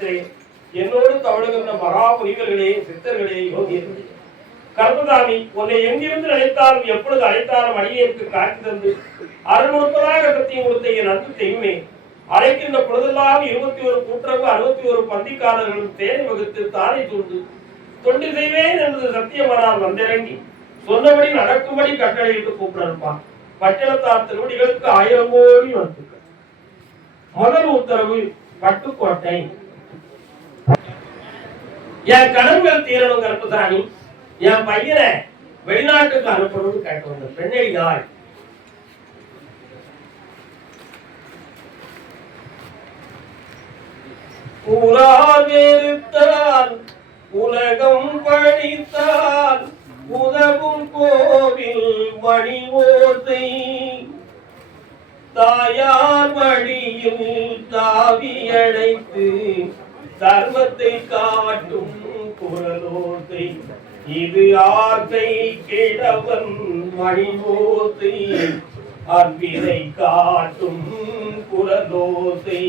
இடத்திலே என்னோடு தவழுகின்ற மகா முனிவர்களே, சித்தர்களே, யோகியர்களே, கர்மசாமி உன்னை எங்கிருந்து அழைத்தாலும் எப்பொழுது அழைத்தாலும் அடியேற்கு காட்சி தந்து அருள் கொடுப்பதாக சத்தியம் கொடுத்த என் அன்பு தெய்வமே, அழைக்கின்ற பொழுதெல்லாம் 21 கூட்டுறவு 61 பந்திக்காரர்களும் தேனை வகுத்து தானே தூண்டு தொண்டு செய்வேன் என்பது சத்தியமானால் வந்திறங்கி சொன்னபடி நடக்கும்படி கட்டளையிட்டு கூப்பிடப்பான். பட்டினத்தார் திருவடிகளுக்கு 1000 கோடி வாழ்த்துக்கள். முதல் உத்தரவு பட்டுக்கோட்டை. என் கனவுகள் தீரணும் கருப்பசாமி, என் பையனை வெளிநாட்டுக்கு அனுப்பணும்னு கேட்டு வந்த பெண்ணடி நாள் ஊரார் வேறுத்தால் உலகம் படித்தால் உதவும் கோவில் மணி ஓசை தாயார் வழியில் தாவி அடைத்து சர்வத்தை காட்டும் குரலோசை இது ஆசை கிழவன் மணி ஓசை அன்பினை காட்டும் குரலோசை.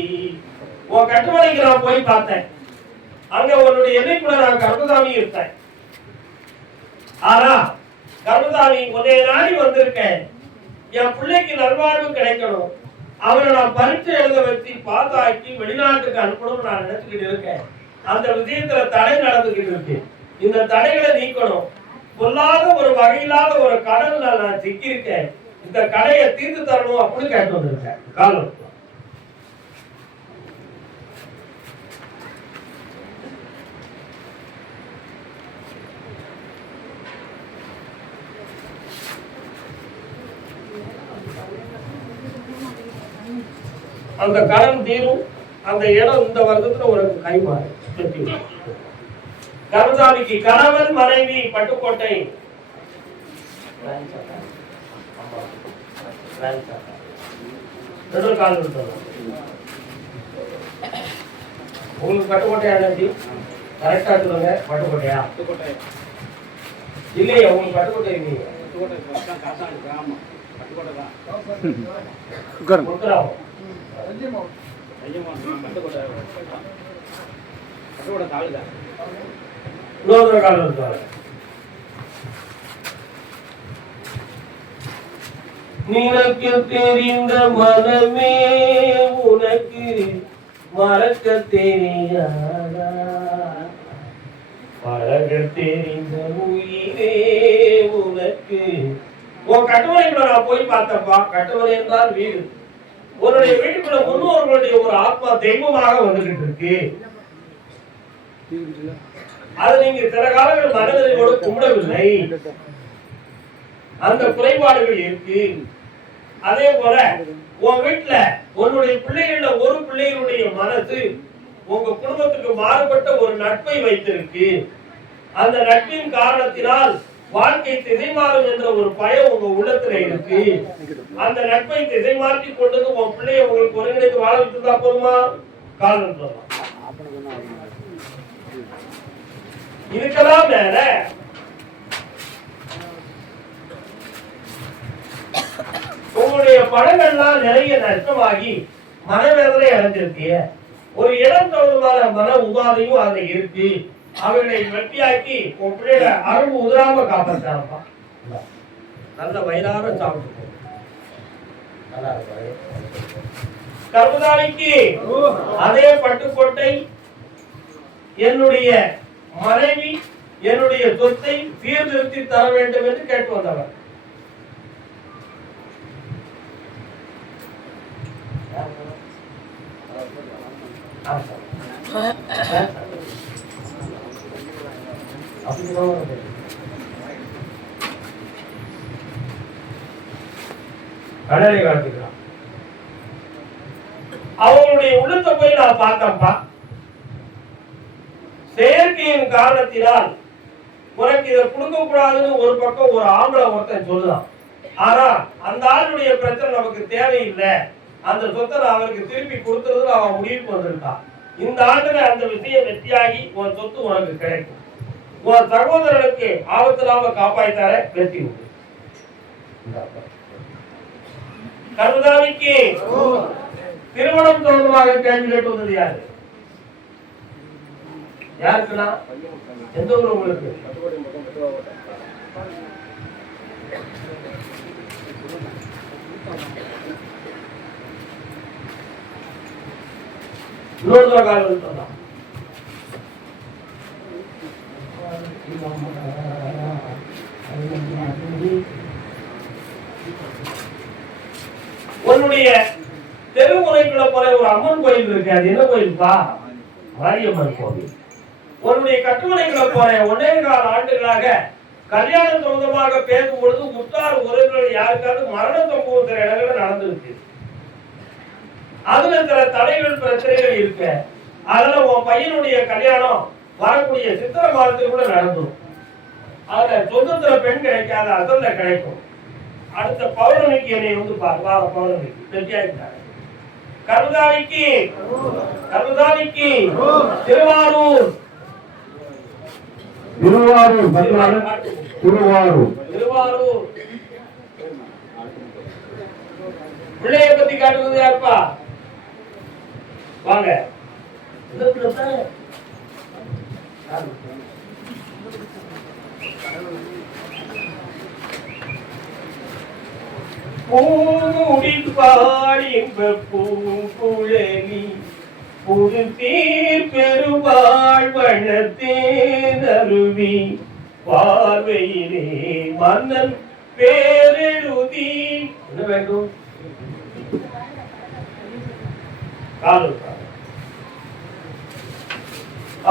உன் கட்டுமலைக்கு நான் போய் பார்த்தேன். அங்க உன்னுடைய எல்லைக்குள்ள நான் கர்மசாமி இருப்பேன். ஆனா கர்மசாமி உன்னை நாடி வந்திருக்கேன். என் பிள்ளைக்கு நல்வாழ்வு கிடைக்கணும், அவனை நான் பரீட்சை எழுத வச்சு பாத்தாக்கி வெளிநாட்டுக்கு அனுப்பணும்னு நான் நினைச்சுக்கிட்டு இருக்கேன். அந்த விஷயத்துல தடை நடந்துகிட்டு இருக்கு. இந்த தடைகளை நீக்கணும். பொல்லாத ஒரு வகையில்லாத ஒரு கடல்ல நான் சிக்கியிருக்கேன். இந்த கடையை தீர்த்து தரணும் அப்படின்னு கேட்டு வந்திருக்கேன். காலம் அந்த கடன் தீரும். அந்த இடம் இந்த வருடத்துல ஒரு கைமாறு. கர்மசாமிக்கு கணவன் மனைவி பட்டுக்கோட்டை. உங்களுக்கு பட்டுக்கோட்டையா? கரெக்டா சொல்லுங்க. பட்டுக்கோட்டையா இல்லையா? உங்களுக்கு பட்டுக்கோட்டை இல்லையா? நினைக்க தெரிந்த மனமே உனக்கு மறக்க தெரியாதா, பழக தெரிந்த உயிரே உனக்கு. உன் கட்டுமனைக்குள்ள நான் போய் பார்த்தப்பா. கட்டுமனை என்றால் வீடு. உன்னுடைய வீட்டுக்குள்ள முன்னோர்களுடைய ஒரு ஆத்மா தெய்வமாக வந்துகிட்டு இருக்கு. அது நீங்க சில காலங்கள் மனதிலோடு கும்பிடவில்லை. அந்த குறைபாடுகள் இருக்கு. அதே போல உன் வீட்டுல உன்னுடைய பிள்ளைகள ஒரு பிள்ளைகளுடைய மனசு உங்க குடும்பத்துக்கு மாறுபட்ட ஒரு நட்பை வைத்திருக்கு. அந்த நட்பின் காரணத்தினால் வாழ்க்கை திசை மாறும் என்ற ஒரு பயம் உங்க உள்ளத்துல இருக்கு. அந்த நட்பை திசை மாற்றி கொண்டது உன் பிள்ளைய உங்களுக்கு ஒருங்கிணைத்து வாழ விட்டுருந்தா போதுமா? காரணம் சொல்லலாம். இதுக்கெல்லாம் மேல உங்களுடைய பணங்கள்லாம் நிறைய நஷ்டமாகி மனவேதனை அடைஞ்சிருக்கிய ஒரு இடம் தகுந்தமான மன உபாதையும் அதுல இருக்கு. அவர்களை வெட்டியாக்கி உன் பிள்ளைய அரும்பு உதிராம காப்பாற்றாப்பா. நல்ல வயிறார சாப்பிட்டு கர்மசாமிக்கு அதே பட்டுக்கோட்டை. என்னுடைய மனைவி என்னுடைய சொத்தை சீர்திருத்தி தர வேண்டும் என்று கேட்டு வந்தவர். கடலை காட்டுகிறான். அவங்களுடைய உள்ளத்தை போய் நான் பார்த்தப்பா. செயற்கையின் காரணத்தினால் உனக்கு இதை கொடுக்க கூடாதுன்னு ஒரு பக்கம் ஒரு ஆம்பளை ஒருத்தன் சொல்லலாம். ஆனா அந்த ஆளுடைய பிரச்சனை நமக்கு தேவையில்லை. அந்த சொத்தை அவருக்கு திருப்பி கொடுத்துறது அவன் முடிவுக்கு வந்திருக்கான். இந்த ஆண்டுல அந்த விஷயம் வெற்றியாகி உன் சொத்து உனக்கு கிடைக்கும். உன் சகோதரனுக்கு ஆபத்து இல்லாம காப்பாய்த்தார வெற்றி உண்டு. கர்மசாமிக்கு திருமணம் தொடர்பாக கேள்வி கேட்டு வந்தது யாரு? யாருக்குன்னா எந்த ஊர் உங்களுக்கு? இன்னொரு கால் வந்து உன்னுடைய தெருமுறைக்குள்ள போற ஒரு அம்மன் கோயில் இருக்கு. அது என்ன கோயில்பா? மாரியம்மன் கோவில். உன்னுடைய கட்டுமனைக்குள்ள போற 1.25 ஆண்டுகளாக கல்யாணம் சொந்தமாக பேசும் பொழுது முத்தார் உறவுகள் யாருக்காவது மரண சம்பவம் சில இடங்கள்ல நடந்திருக்கு. அதுல சில தடைகள் பிரச்சனைகள் இருக்கு. அதுல உன் பையனுடைய கல்யாணம் வரக்கூடிய சித்திரை மாதத்துக்கு கூட நடந்துடும். அதுல சொந்தத்துல பெண் கிடைக்காத அசல்ல கிடைக்கும். அடுத்த பௌர்ணமிக்கு என்னை வந்து வார பௌர்ணமிக்கு வெற்றியாகிட்டாங்க. கருதாவிக்கு திருவாரூர் பிள்ளைய பத்தி காட்டுவது யாருப்பா? வாங்க. பூமுடி பாடிம்ப பூங்குழலி புது தீர் பெருவாழ்வனத்தேனருவி பார்வையிலே மன்னன் பேரெழுதி. என்ன வேண்டும்?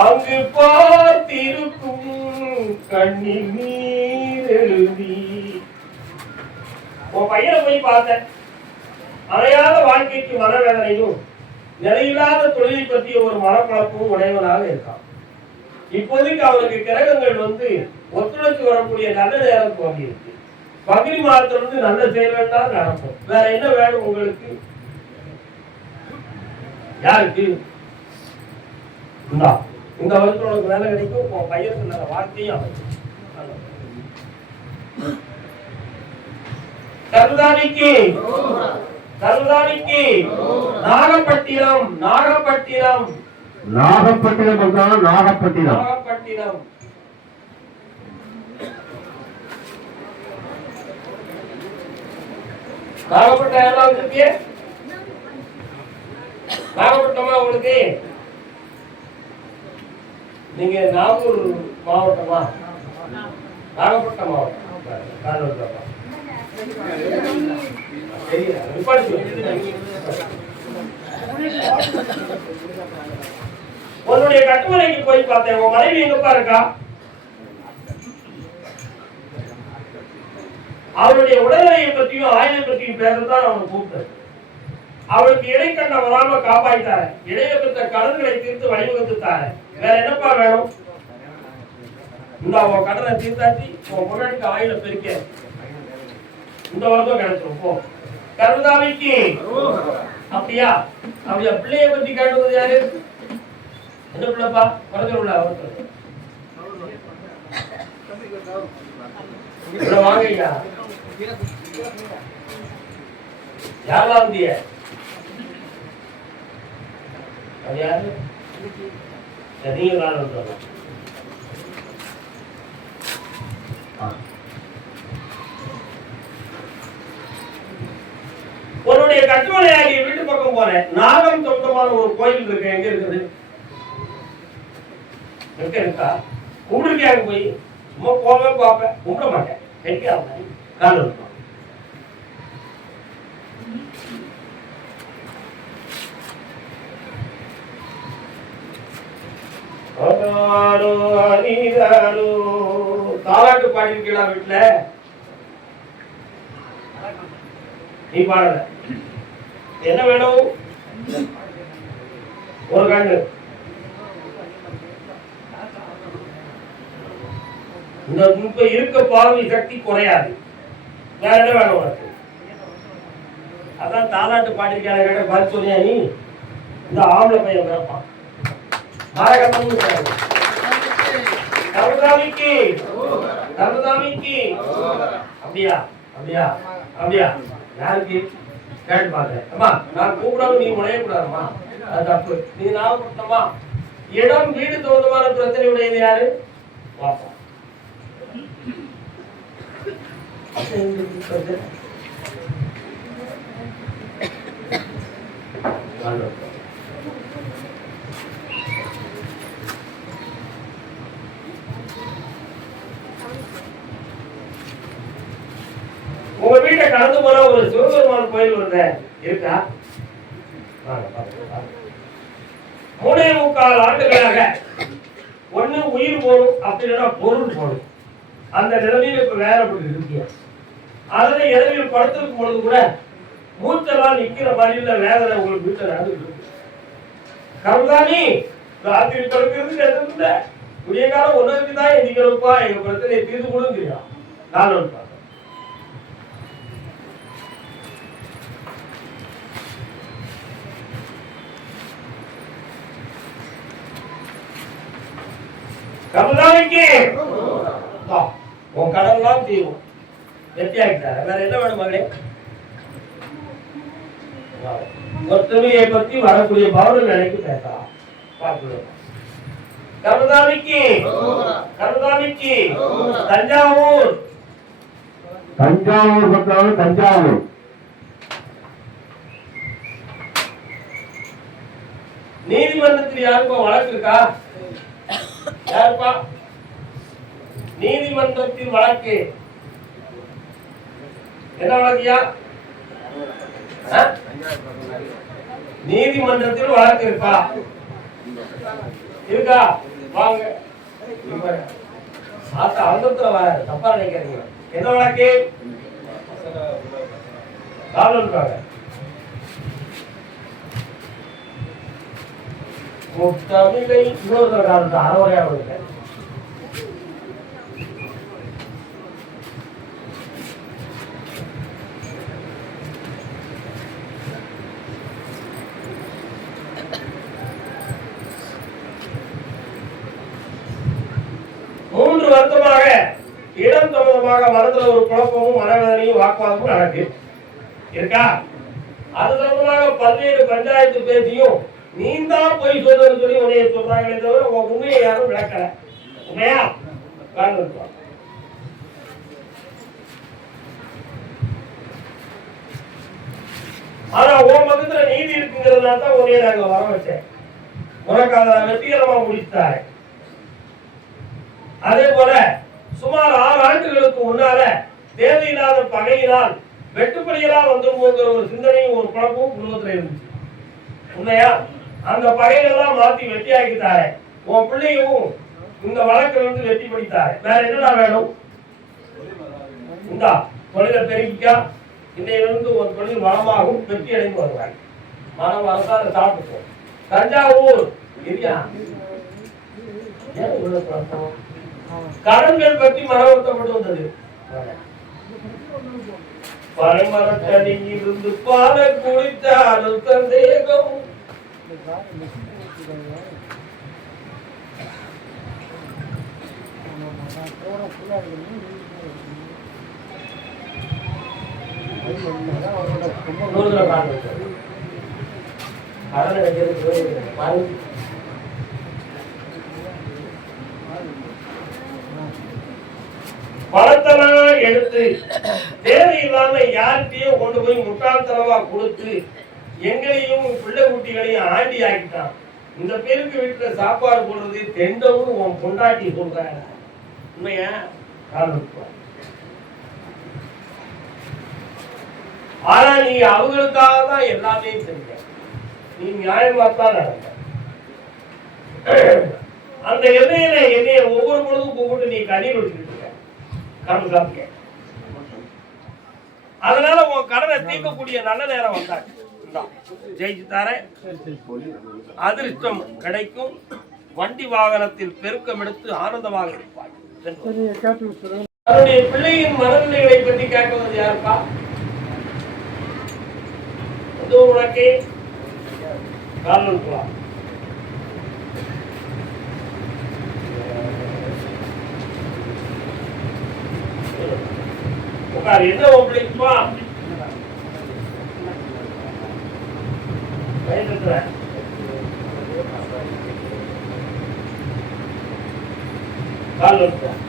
அங்கு பார்த்திருக்கும் கண்ணில் நீர் எழுதி. உன் பையனை போய் பார்த்தேன். அறையாத வாழ்க்கைக்கு மனவேதனையும் நிலையில்லாத தொழிலை பற்றிய ஒரு மனப்பழப்பும் உடையவனாக இருக்கான். இப்போதைக்கு அவனுக்கு கிரகங்கள் வந்து ஒத்துழைத்து வரக்கூடிய நல்ல நேரம் தோன்றி இருக்கு. பகுதி மாதத்திலிருந்து நல்ல செயல் தான் நடக்கும். வேற என்ன வேணும் உங்களுக்கு? யாருக்கு? இந்த வருஷம் உனக்கு வேலை கிடைக்கும். உன் பையனுக்கு நல்ல வார்த்தையும் அமைக்கும். கருதானிக்கு நாகப்பட்டினம் நாகப்பட்டினம் நாகப்பட்டினமா உங்களுக்கு? நீங்க நாகூர் மாவட்டமா? நாகப்பட்டினம் மாவட்டம். உன்னுடைய கட்டுமனைக்கு போய் பார்த்தேன். உன் மனைவி எங்கப்பா இருக்கா? அவருடைய உடல்நிலையை பற்றியும் ஆயுதம் பற்றியும் பேசத்தான் அவனை கூப்பிட்டேன். அவளுக்கு இடைக்கண்ண வராம காப்பாய்த்தார. இடையில பெற்ற கடன்களை தீர்த்து வழிவகுத்து தார. வேற என்னப்பா வேணும்? இந்த அவன் கடனை தீர்த்தாச்சு. உன் முன்னாடிக்கு ஆயுத பெருக்க இந்த வருஷம் கிடைச்சிரும். போ. கருதாவிக்கு அப்படியா? அப்படியா? பிள்ளைய பத்தி கேட்டுவது யாரு? என்ன பிள்ளைப்பா? குறைஞ்ச வாங்கய்யா. யாரெல்லாம் வந்திய? அது யாரு? நீங்க நாள் வந்துடலாம். உன்னுடைய கட்டுமனையாகிய வீட்டு பக்கம் போறேன். நாகம் சொந்தமான ஒரு கோயில் இருக்கு. எங்க இருக்குது? இருக்கா? கும்பிடுக்கியாக போய் சும்மா போவேன் பார்ப்பேன். கும்பிட மாட்டேன். காலம் தாலாட்டு பாடிருக்கீங்களா வீட்டுல? நீ பாடல. என்ன வேணும்? ஒரு கண்ணு. இந்த இப்ப இருக்க பார்வை சக்தி குறையாது. வேற என்ன வேணும் உனக்கு? அதான் தாலாட்டு பாடிருக்கான கேட்ட பார்த்து சொன்னியா நீ? இந்த ஆம்பளை பையன் பிறப்பான். கருதாமிக்கு அப்படியா? அப்படியா? அப்படியா? யாருக்கு கேட்டு பாக்குறேன். அம்மா நான் கூப்பிடாம நீ முனைய கூடாதுமா. அது தப்பு. நீ நாகப்பட்டினமா? இடம் வீடு தோன்றமான பிரச்சனை உடையது யாரு? பாப்பா. உங்க வீட்டை கடந்து போன ஒரு சிவபெருமான் கோயில் வருது இருக்கா? 3.25 ஆண்டுகளாக ஒண்ணு உயிர் போடும், அப்படின்னா பொருள் போடும். அந்த நிலைமையில இப்ப வேறப்பட்டு இருக்கியா? அதுல இரவில் படுத்திருக்கும் பொழுது கூட மூச்செல்லாம் நிக்கிற மாதிரி இல்ல, வேதனை உங்களுக்கு வீட்டுல நடந்துட்டு இருக்கு. கருதானி ராத்திரி படுக்கிறது எதுவும் விடிய காலம் ஒன்றுக்கு தான் எதிர்ப்பா, எங்க பிரச்சனையை தீர்த்து கொடுங்க. நான் கமலானிக்கு உன் கடன்லாம் தீரும், வெற்றியாகிட்டார. வேற என்ன வேணும் மகளே? ஒற்றுமையை பத்தி வரக்கூடிய பௌர்ணமி நிலைக்கு பேசலாம். கருதானிக்கு கருதானிக்கு தஞ்சாவூர் தஞ்சாவூர் பத்தாலும் தஞ்சாவூர் நீதிமன்றத்தில் யாருக்கும் வழக்கு இருக்கா? யாருப்பா நீதிமன்றத்தில் வழக்கு? என்ன வழக்கியா? நீதிமன்றத்தில் வழக்கு இருக்கா? இருக்கா? வாங்க. அந்தத்துல தப்பா நினைக்கிறீங்க. என்ன வழக்கு? தமிழை இன்னொரு அறவுரையா கொடுங்க. வருத்தமாக இடம் சம்பந்தமாக மனதுல ஒரு குழப்பமும் மனவேதனையும் வாக்குவாதமும் நடக்கு இருக்கா? அது சம்பந்தமாக பல்வேறு பஞ்சாயத்து பேசியும் நீ தான் போய் சொல்றது சொல்லி உன்னைய சொல்றாங்களே தவிர உன் உண்மையை யாரும் விளக்கல. உண்மையா? ஆனா உன் பக்கத்துல நீதி இருக்குங்கிறதுனால தான் உன்னைய நாங்க வர வச்சேன். உனக்கு அதை வெற்றிகரமா முடித்தாரு. அதே போல சுமார் 6 ஆண்டுகளுக்கு முன்னால தேவையில்லாத பகையினால் வெட்டுப்படியெல்லாம் வந்துருமோங்கிற ஒரு சிந்தனையும் ஒரு குழப்பமும் குடும்பத்துல இருந்துச்சு. உண்மையா? அந்த பகையெல்லாம் மாத்தி வெட்டியாக்கிட்டாரு. உன் பிள்ளையும் இந்த வழக்கில் இருந்து வெட்டி படித்தாரு. வேற என்னடா வேணும்? இந்தா தொழிலை பெருக்கிக்கா. இன்னையிலிருந்து ஒரு தொழில் வளமாகவும் வெற்றி அடைந்து வருவாங்க. மனம் வரசா அதை சாப்பிட்டுப்போம். தஞ்சாவூர் இல்லையா? கடன்கள் பற்றி மனவருத்தப்பட்டு வந்தது. பனைமரத்தடியில் இருந்து பால குடித்தாலும் சந்தேகம். பணத்தெல்லாம் எடுத்து தேவையில்லாம யார்கிட்டயும் கொண்டு போய் முட்டாள்தனமா கொடுத்து எங்களையும் பிள்ளை குட்டிகளையும் ஆண்டி ஆக்கிட்டான். இந்த பேருக்கு வீட்டுல சாப்பாடு போடுறது தெண்டவும் உன் பொண்டாட்டி சொல்ற உண்மையா? ஆனா நீ அவங்களுக்காக தான் எல்லாமே செஞ்ச. நீ நியாயமா தான் நடந்த. அந்த எண்ணெயில என்னைய ஒவ்வொரு பொழுதும் கூப்பிட்டு நீ கண்ணீர் வச்சுக்கிட்டு இருக்க. கடன் சாப்பிக்க. அதனால உன் கடனை தீர்க்கக்கூடிய நல்ல நேரம் வந்தாச்சு. ஜெயிச்சு தார அதிர்ஷ்டம் கிடைக்கும். வண்டி வாகனத்தில் பெருக்கம் எடுத்து ஆனந்தமாக இருப்பாய். அவருடைய பிள்ளையின் மனநிலைகளை பற்றி கேட்பது யாருப்பா? உனக்கு காரணம் உட்கார். என்ன பிள்ளைக்குமா? கால் இருக்கும்.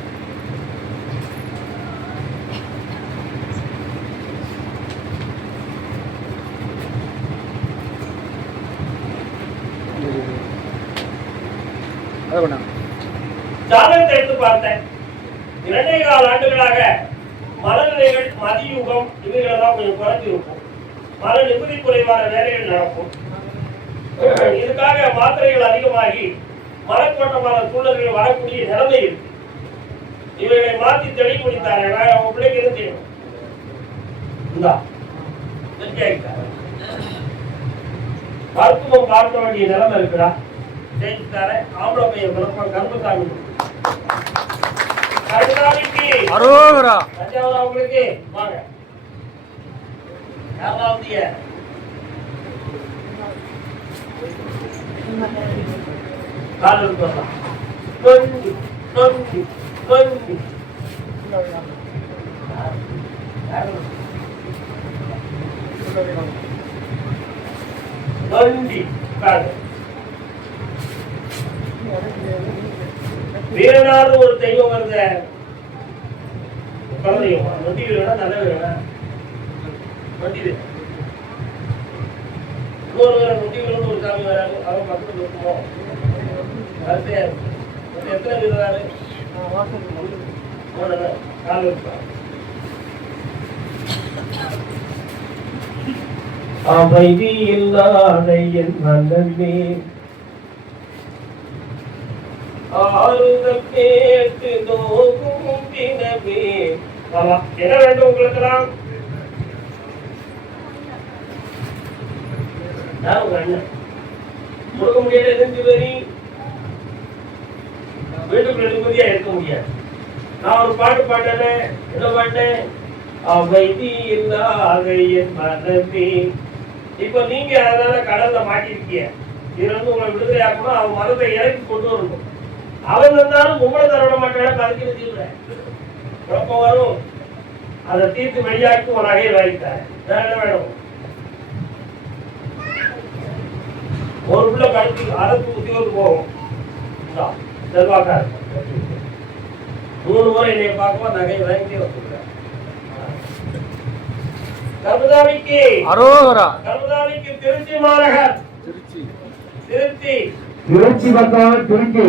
ஜாதகத்தை எடுத்து பார்த்தேன். 2.25 ஆண்டுகளாக மனநிலைகள் மதியுகம் இவைகளெல்லாம் கொஞ்சம் குறைஞ்சிருக்கும். மன நிம்மதி குறைவான வேலைகள் நடக்கும். இதுக்காக மாத்திரைகள் அதிகமாகி மனக்கோட்டமான சூழல்கள் வரக்கூடிய நிலைமை இருக்கு. இவைகளை மாற்றி தெளிவுபடுத்தாரு. அவங்க பிள்ளைக்கு எது செய்யணும்? மருத்துவம் பார்க்க வேண்டிய நிலைமை இருக்குடா. ஜெயிச்சுட்டாரு. ஆம்பளை பையன் கருப்பசாமி தஞ்சாவூர் அவங்களுக்கு வாங்க. யாராவது கால் வரலாம். வீரனாவது ஒரு தெய்வம் வருத குழந்தையும் நொண்டி வீரனா நல்ல வீரனா நொண்டி வீரன் இன்னொரு வேற நொண்டி வீரன் ஒரு சாமி வராது. அவன் பக்கத்துல இருக்குமோ வரிசையா இருக்கும். எத்தனை வீரராரு கால் இருப்பான். அமைதி இல்லாத என் மனமே ஆறுதல் கேட்டு நோக்கும் தினமே. என்ன வேண்டும் உங்களுக்கெல்லாம்? முழுக்க முடியாது. எதிர்த்து வரி வீட்டுக்குள்ள நிம்மதியா இருக்க முடியாது. நான் ஒரு பாட்டு பாட்டேன். என்ன பாட்டேன்? அமைதி இல்லாத என் மனமே. இப்ப நீங்க அதனால கடல்ல மாட்டிருக்கீங்க. இதுல இருந்து உங்களை விடுதலை ஆக்கணும். அவன் மனதை இறக்கி கொண்டு வரணும். அவன் இருந்தாலும் உங்களை தர மாட்டான கருத்து இல்லை. குழப்பம் வரும். அதை தீர்த்து வெளியாக்கி ஒரு நகையை வாங்கிட்டாரு. என்ன வேணும்? ஒரு உள்ள கழுத்து அரசு உத்தியோகம் போகும். செல்வாக்காரு 3 முறை என்னைய பார்க்கும்போது நகை வாங்கிட்டே வந்துருக்காரு. கருமசாமிக்கு அரோகரா. கருமசாமிக்கு திருச்சி மாநகர். திருச்சி பக்கம் திருச்சி.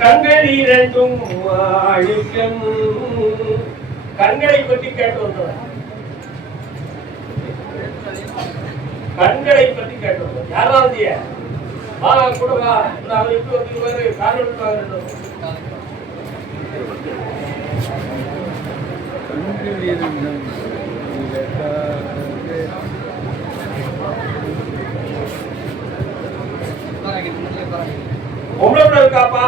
கண்கள் இரண்டும் அழுக்கம். கண்களை பற்றி கேட்டு வந்தவர். கண்களை பற்றி கேட்டு வந்தவர் யாராவது கூட அவர் எப்படி வந்துருவாரு? காரணம் பொம்பளை பிள்ளை இருக்காப்பா?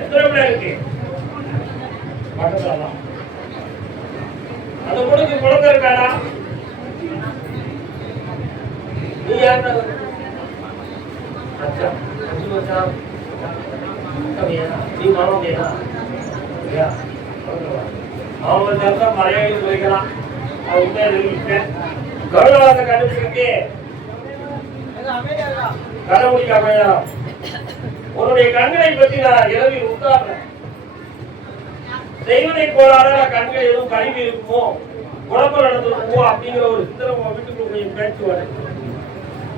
எத்தனை பிள்ளை இருக்கு? அந்த பொண்ணுக்கு குழந்தை இருக்காடா? நீ யாரு? நீ மாமேனா? அவங்க மலையாளி போய்க்கலாம். கௌரவத்தை கண்டுபிடிக்க கடவுளிக்காம உன்னுடைய கண்களை பற்றி நான் இரவில் உட்கார்றேன். செய்வதை போலாத கண்கள் எதுவும் கழிவு இருக்குமோ, குழப்பம் நடந்திருக்குமோ அப்படிங்கிற ஒரு சிந்தனை வீட்டுக்குள்ள கொஞ்சம் பேச்சு வரும்.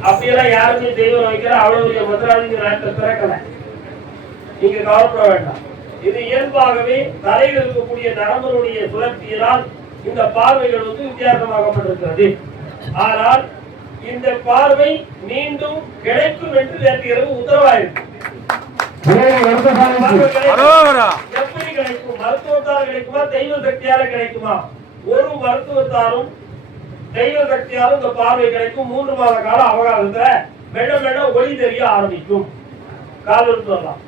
அப்படியெல்லாம் யாருமே தெய்வம் வைக்கிற அவளுடைய மதுராஜி நாட்டில் பிறக்கல. நீங்க கவலைப்பட வேண்டாம். இது இயல்பாகவே தலையில் இருக்கக்கூடிய நரம்புடைய சுழற்சியினால் இந்த பார்வைகள் வித்தியாசமாகப்பட்டிருக்கிறது. ஆனால் இந்த பார்வை மீண்டும் கிடைக்கும் என்று நேற்று இரவு உத்தரவாயிருக்கு. எப்படி கிடைக்கும்? மருத்துவத்தால் கிடைக்குமா, தெய்வ சக்தியால கிடைக்குமா? ஒரு மருத்துவத்தாலும் தெய்வ சக்தியாலும் இந்த பார்வை கிடைக்கும். 3 மாத கால அவகாசத்துல மெல்ல மெல்ல ஒளி தெரிய ஆரம்பிக்கும். கால் வரலாம்.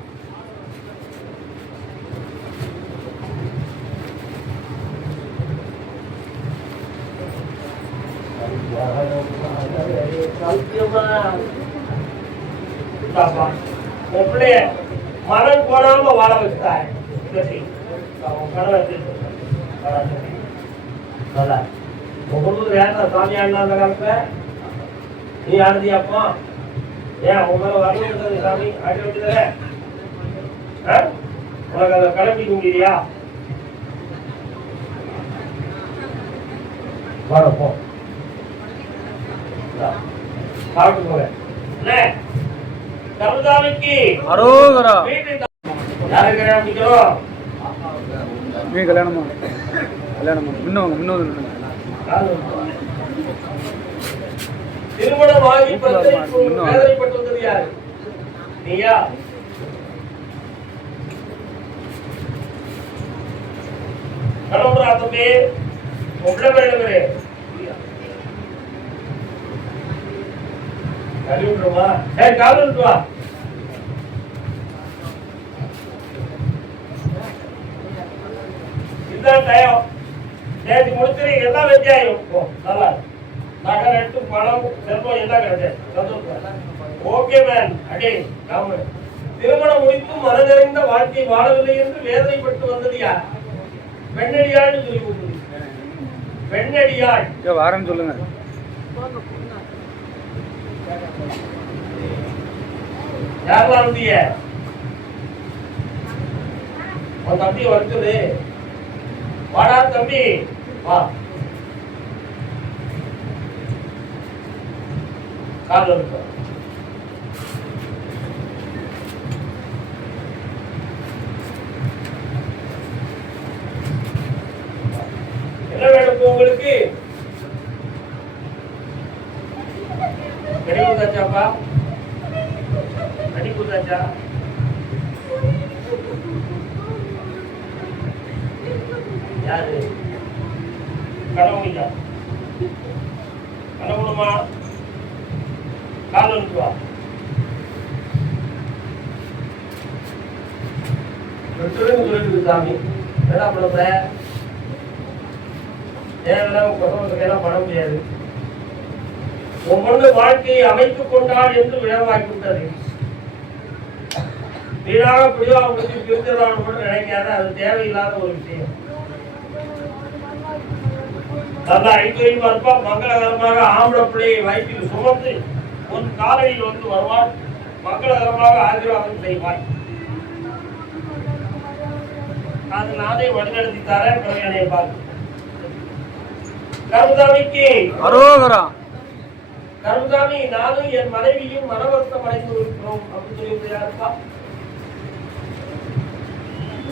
மனம் போடாம வாழ வச்சுட்டாங்க. நல்லா உங்களுக்கு யாரா சாமி ஆடினா அந்த காலத்துல நீ ஆடுதியாப்போ ஏன் உங்க மேல வரணும் சாமி ஆடி விட்டுதே உனக்கு அதை கிளம்பிக்க முடியலையா வரப்போ சாப்பிட்டு போங்க கருதாமிக்கு யாரு கல்யாணம் முடிக்கிறோம் நீ கல்யாணமா கல்யாணமா இன்னும் திருமணம் ஆகி வேதனைப்பட்டு வந்தது யாரு நீயா கடவுளா தம்பி உள்ள வேணுமே கழிவுமா கால் வா இதுதான் டயம் நேற்று முடிச்சு எல்லாம் வெற்றியாயிரும் நல்லா நகை நட்டு பணம் செல்வம் எல்லாம் கிடைச்சேன் ஓகே மேன் அடே நாம திருமணம் முடித்து மனதிறைந்த வாழ்க்கை வாழவில்லை என்று வேதனைப்பட்டு வந்தது யார் பெண்ணடியாள்னு சொல்லி கூப்பிடுது பெண்ணடியாள் வாரம் சொல்லுங்க யாரெல்லாம் வந்தீங்க உன் தம்பி வருது வாடா தம்பி வா கால் இருக்கு என்ன வேணும் உங்களுக்கு கடி கொடுத்தாச்சாப்பா கடி கொடுத்தாச்சா யாரு கடவுளியா கடவுளுமா கால் வந்துவா சாமி என்ன பண்ண ஏன் பண்ண முடியாது உன் பொண்ணு வாழ்க்கையை அமைத்துக் கொண்டாள் என்று விழவாக்கி விட்டது வீடாக பிடிவாக முடிச்சு பிரித்ததான்னு கூட நினைக்காத அது தேவையில்லாத ஒரு விஷயம் நல்ல ஐந்து இருப்பா மங்களகரமாக ஆம்பளை பிள்ளையை வயிற்றில் சுமந்து உன் காலையில் வந்து வருவாள் மங்களகரமாக ஆசீர்வாதம் செய்வாய் அது நானே வழிநடத்தி தரேன் பிறகு பார்த்து கருதாமிக்கு கருதாமி நானும் என் மனைவியும் மனவருத்தம் அடைந்து இருக்கிறோம் அப்படின்னு சொல்லி யாருப்பா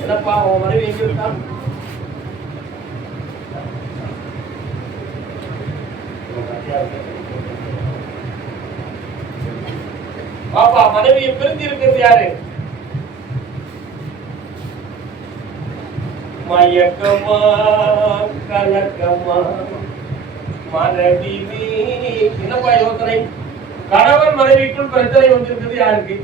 என்னப்பா உன் மனைவி எங்க இருக்கா பாப்பா மனைவியை பிரிஞ்சு இருக்கிறது யாரு மயக்கமா கலக்கமா மனைவி என்னப்பா யோசனை கணவன் மனைவிக்குள் பிரச்சனை வந்திருக்கிறது யாருக்கு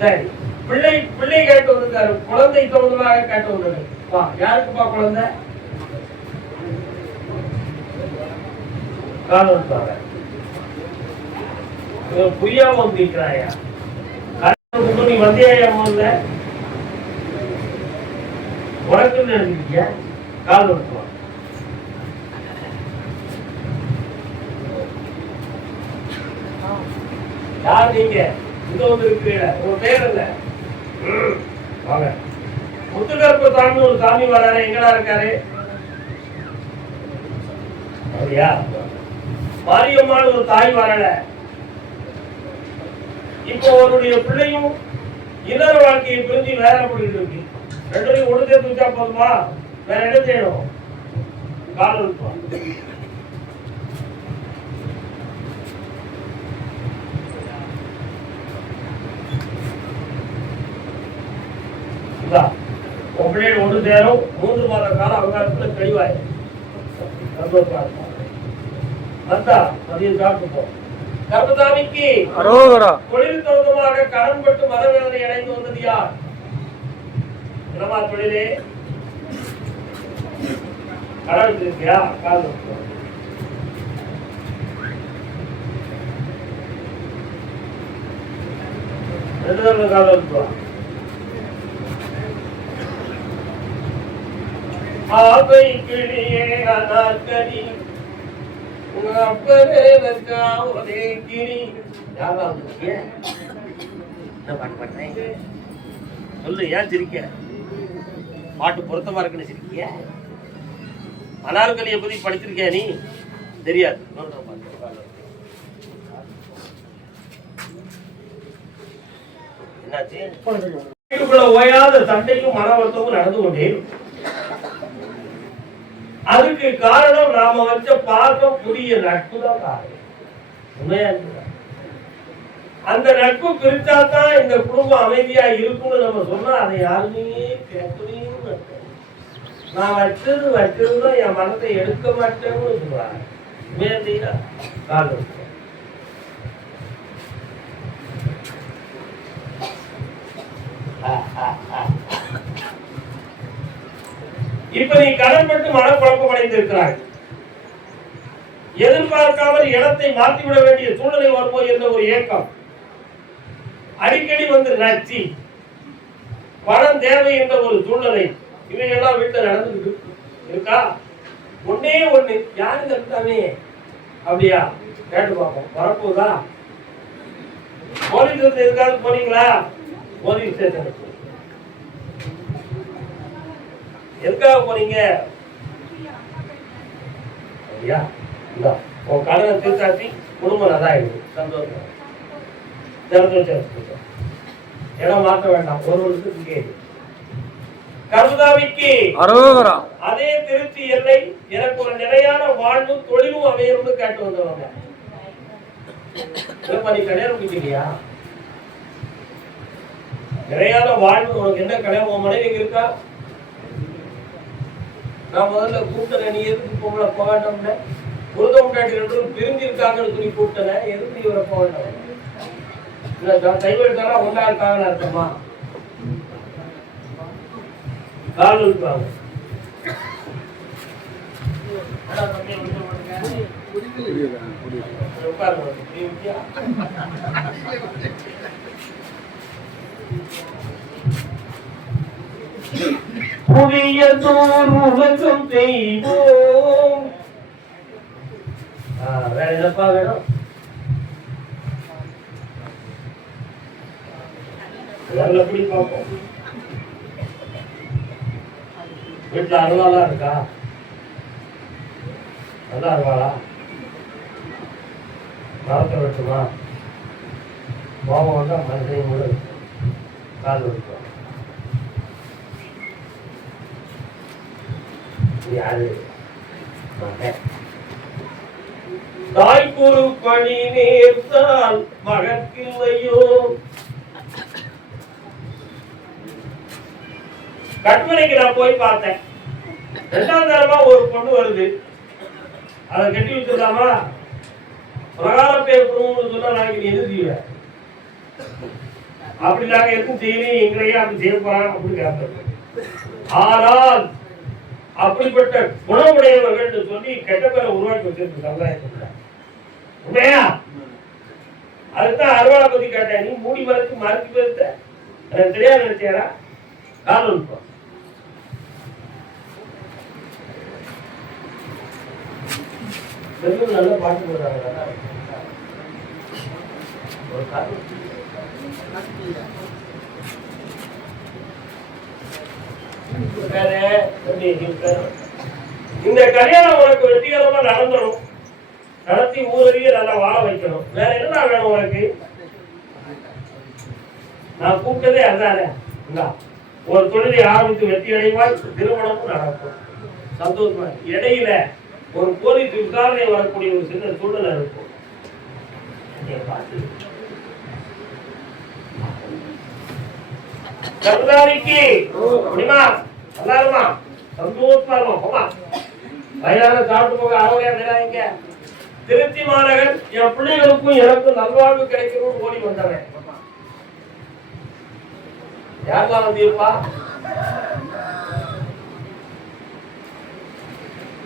சரி பிள்ளை கேட்டு வந்திருக்காரு குழந்தை சம்பந்தமாக கேட்டு வந்தது வா யாருக்குப்பா குழந்தை புரியாம வந்திருக்கிறாயா நீ வந்தியா முதல்ல உனக்குன்னு நினைச்சிருக்கிய கால் வருத்துவா யார் நீங்க இங்க வந்து இருக்கிறீங்க உங்க பேர் இல்ல வாங்க முத்துக்கருப்பு சாமி ஒரு சாமி வராரு எங்கடா இருக்காரு அப்படியா மாரியம்மாள் ஒரு தாய் வரல இப்போ அவருடைய பிள்ளையும் இல்லற வாழ்க்கையை பிரிஞ்சு வேற பண்ணிட்டு இருக்கு ரெண்டையும் ஒன்று சேர்த்து வச்சா போதுமா வேற என்ன செய்யணும் கால் இருப்போம் பிள்ளைகள் ஒன்று சேரும் 3 மாத கால அவகாசத்துல தெளிவாய் சந்தோஷமா வந்தா மதியம் சாப்பிட்டுப்போம் கர்மசாமிக்கு தொழில் தொடர்பாக கடன் பட்டு மனவேதனை அடைந்து வந்தது யார் என்னமா தொழிலே கடன் இருக்கியா கால் ரெண்டு காலம் இருப்போம் ஆவை கிளியே அனார்கலி உங்க அப்பரே வச்சா ஒரே கிளி. யாராவது என்ன பாட்டு பாடுறீங்க? சொல்லு, ஏன் சிரிக்க? பாட்டு பொருத்தமா இருக்குன்னு சிரிக்க? அனார்கலியை பத்தி படிச்சிருக்கியா நீ? தெரியாது. என்னாச்சு? ஓயாத சண்டைக்கும் மன வருத்தமும் நடந்து கொண்டே இருக்கும். அதுக்கு காரணம் நாம வச்ச பாசம் புதிய நட்பு தான் காரணம். உண்மையா இருக்குதா? அந்த நட்பு பிரிச்சாதான் இந்த குடும்பம் அமைதியா இருக்கும்னு நம்ம சொன்னா அதை யாருமே கேட்கவே மாட்டோம். நான் வச்சிருந்தா என் மனத்தை எடுக்க மாட்டேன்னு சொல்றாங்க. உண்மையா காரணம். இப்ப நீ கடன்பட்டு மனக்குழப்பம் அடைந்திருக்கிறாய். எதிர்பார்க்காமல் இடத்தை மாற்றிவிட வேண்டிய சூழ்நிலை வருமோ என்ற ஒரு ஏக்கம் அடிக்கடி வந்து நச்சி பணம் தேவை என்ற ஒரு சூழ்நிலை இவையெல்லாம் வீட்டுல நடந்துட்டு இருக்கா? ஒன்னே ஒண்ணு, யாரு கருத்தாமே அப்படியா கேட்டு பார்ப்போம். வரப்போதா? போலீஸ் எதுக்காவது போனீங்களா? போலீஸ் ஸ்டேஷனுக்கு எதுக்காக போறீங்க? ஐயா இந்த உன் கடனை தீர்த்தாச்சு, குடும்பம் நல்லா ஆயிடுது, சந்தோஷம். இடம் மாற்ற வேண்டாம், ஒரு வருஷத்துக்கு கருதாவிக்கு அதே திருச்சி எல்லை எனக்கு ஒரு நிலையான வாழ்வும் தொழிலும் அமையணும்னு கேட்டு வந்தவங்க. நீ கல்யாணம் பண்ணிக்கிறியா? நிலையான வாழ்வு உனக்கு என்ன கல்யாணம்? உன் மனைவி இருக்கா? நான் முதல்ல கூப்பிட்டேன், நீ எதுக்கு போகல போகாட்டோம்ன? புருதம் காட்டி ரெண்டும் பிரிஞ்சு இருக்காங்கன்னு சொல்லி கூப்பிட்டேன், எதுக்கு இவரை போகட்டும்? இல்ல கைவெழுத்தாரா ஒன்றா இருக்காங்கன்னு அர்த்தமா? கால் இருப்பாங்க. புதிய உலகம் செய்வோம். வேற என்னப்பா வேணும்? எப்படி பார்ப்போம்? வீட்டுல அருவாளா இருக்கா? நல்லா அருவாளா? மரத்தை வெட்டுமா? கோபம் வந்தா மனுஷன் கூட கால் வெட்டுவா. யாரு? தாய்க்குரு பணி நேர்த்தால் மகற்கில்லையோ? கட்டுமனைக்கு நான் போய் பார்த்தேன். 2ஆம் தரமா ஒரு பொண்ணு வருது, அதை கட்டி வச்சிருக்காமா? பிரகார பேர் குடும்பம்னு சொன்னா நாளைக்கு நீ எது செய்வ? அப்படி நாங்க எதுவும் செய்யணும், எங்களையே அப்படி செய்ய போறாங்க அப்படின்னு கேட்பேன். ஆனால் அப்படிப்பட்ட குணமுடையவர்கள் சொல்லி கெட்ட பேரை உருவாக்கி வச்சிருக்கு சமுதாயத்துல. உண்மையா? அதுதான் அருவாளை பத்தி கேட்டேன். நீ மூடி மறைச்சு மறைச்சு பேச எனக்கு தெரியாது நினைச்சேடா. காரணம் நல்ல பாட்டு போடுறாங்க. இந்த கல்யாணம் உனக்கு வெற்றிகரமா நடந்துடும். நடத்தி ஊரறிய நல்லா வாழ வைக்கணும். வேற என்ன வேணும் உனக்கு? நான் கூப்பிட்டதே அதானே. ஒரு தொழிலை ஆரம்பித்து வெற்றி அடைவாய், திருமணமும் நடக்கும், சந்தோஷமா. இடையில ஒரு போலீஸ் விசாரணை வரக்கூடிய ஒரு சின்ன சூழ்நிலை இருக்கும். கருதாரிக்கு முடியுமா? நல்லாருமா? சந்தோஷமா இருக்கும். போமா வயலான சாப்பிட்டு போக அறவையா வேறாங்க. திருச்சி மாநகர் என் பிள்ளைகளுக்கும் எனக்கும் நல்வாழ்வு கிடைக்கணும்னு ஓடி வந்தவன். யாரெல்லாம் வந்திருப்பா?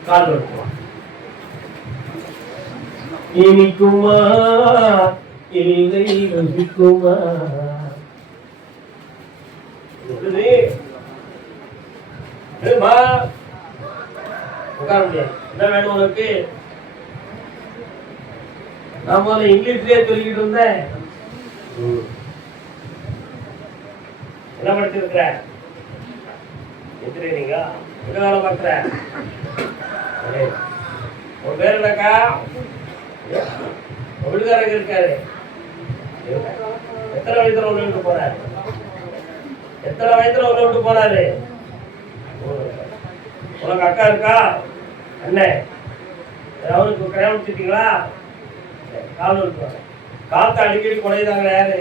கால் வருமா? இனிக்குமா இல்லை ரசிக்குமா? உட்கார முடியாது. என்ன வேணும் உனக்கு? நான் முதல்ல இங்கிலீஷ்லயே சொல்லிக்கிட்டு இருந்தேன். என்ன படிச்சிருக்கிற? எத்தனைங்க என்ன வேலை பார்க்குற? உன் பேர் என்னக்கா? வீட்டுக்காரங்க இருக்காரு. எத்தனை வயசுல உள்ள விட்டு போறாரு? எத்தனை வயசுல உள்ள விட்டு போறாரு? உனக்கு அக்கா இருக்கா? அண்ணன் அவனுக்கு கல்யாணம் வச்சுட்டீங்களா? கால் காலத்தை அடிக்கடி குறையுதாங்க யாரு?